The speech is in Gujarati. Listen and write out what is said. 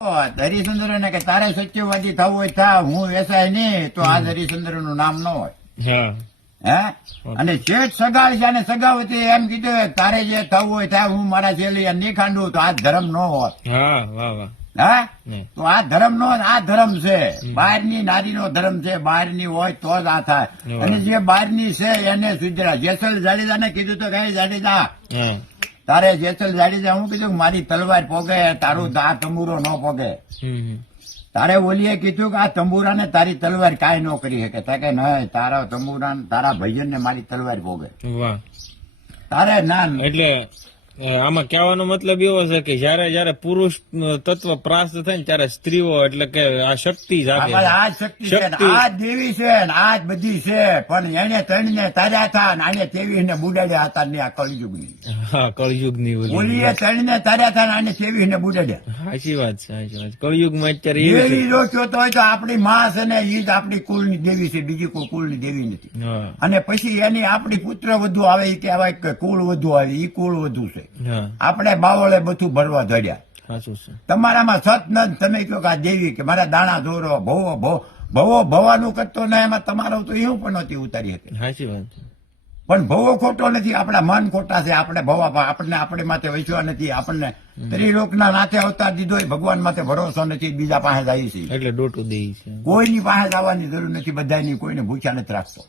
હરિચંદ્ર ને કે તારે સત્યવાદી થવું હોય થા, હું વેસાય નહીં તો આ હરિચંદ્ર નું નામ ન હોય. હા હે અને શેઠ સગાળ છે ને સગાવતી એમ કીધું કે તારે જે થવું હોય થાય, હું મારા છેલ્લી નહીં ખાંડું તો આ ધર્મ ન હોત. હા વાહ વાહ હા ને. તો આ ધર્મ નો આ ધર્મ છે, બહારની નારીનો ધર્મ છે, બહારની હોય તો જ આ થાય. અને જે બહારની છે એને સુધરા. જેસલ જાડેજા ને કીધું તો કઈ જાડેજા હા તારે જેસલ જાડેજા હું કીધું કે મારી તલવાર પોગે, તારું આ તંબુરો ન પોગે. તારે ઓલીએ કીધું કે આ તંબુરા ને તારી તલવાર કાંઈ ન કરી શકે. તા કે નહીં, તારા તંબુરા તારા ભજન ને મારી તલવાર પોગે. વાહ. તારે ના એટલે આમાં કહેવાનો મતલબ એવો છે કે જયારે પુરુષ તત્વ પ્રાસ્ત થાય ને ત્યારે સ્ત્રીઓ એટલે કે આ શક્તિ જાગે. આ શક્તિ છે ને, આ દેવી છે ને, આ જ બધી છે. પણ એને ત્રણ ને તાર્યા હતા ને આને 23 ને બુડાડ્યા હતા ને આ કળયુગની. હા કળયુગ ની ઓલીએ ત્રણ ને તાર્યા હતા ને આને 23 ને બુડાડ્યા. સાચી વાત છે, સાચી વાત. કળયુગ માં અત્યારે એવી દેવી છે. જો કહેતો હોય તો આપણી માં છે ને એ જ આપણી કુળની દેવી છે, બીજી કોઈ કુળની દેવી નથી. હા અને પછી એની આપણી પુત્ર વધુ આવે એ કહેવાય કે કુળ વધુ આવે, એ કુળ વધુ છે. હા આપણે બાવળે બધું ભરવા ધર્યા. સાચું છે. તમારામાં સત ન તમે કહો કે આ દેવી કે મારા દાણા દોરો ભવો ભવાનું કરતો ને એમાં તમારો તો એવું પણ નથી ઉતારી શકે. સાચી વાત છે. પણ ભવો ખોટો નથી, આપણા મન ખોટા છે. આપણે ભવા આપણને આપણે માથે વૈસવા નથી. આપણને ત્રિલોકના નાથે અવતાર દીધો એ ભગવાન માથે ભરોસો નથી, બીજા પાસે જાય છે. એટલે ડોટું દે છે. કોઈની પાસે જવાની જરૂર નથી, બધાની કોઈને ભૂખ્યા નથી રાખતો.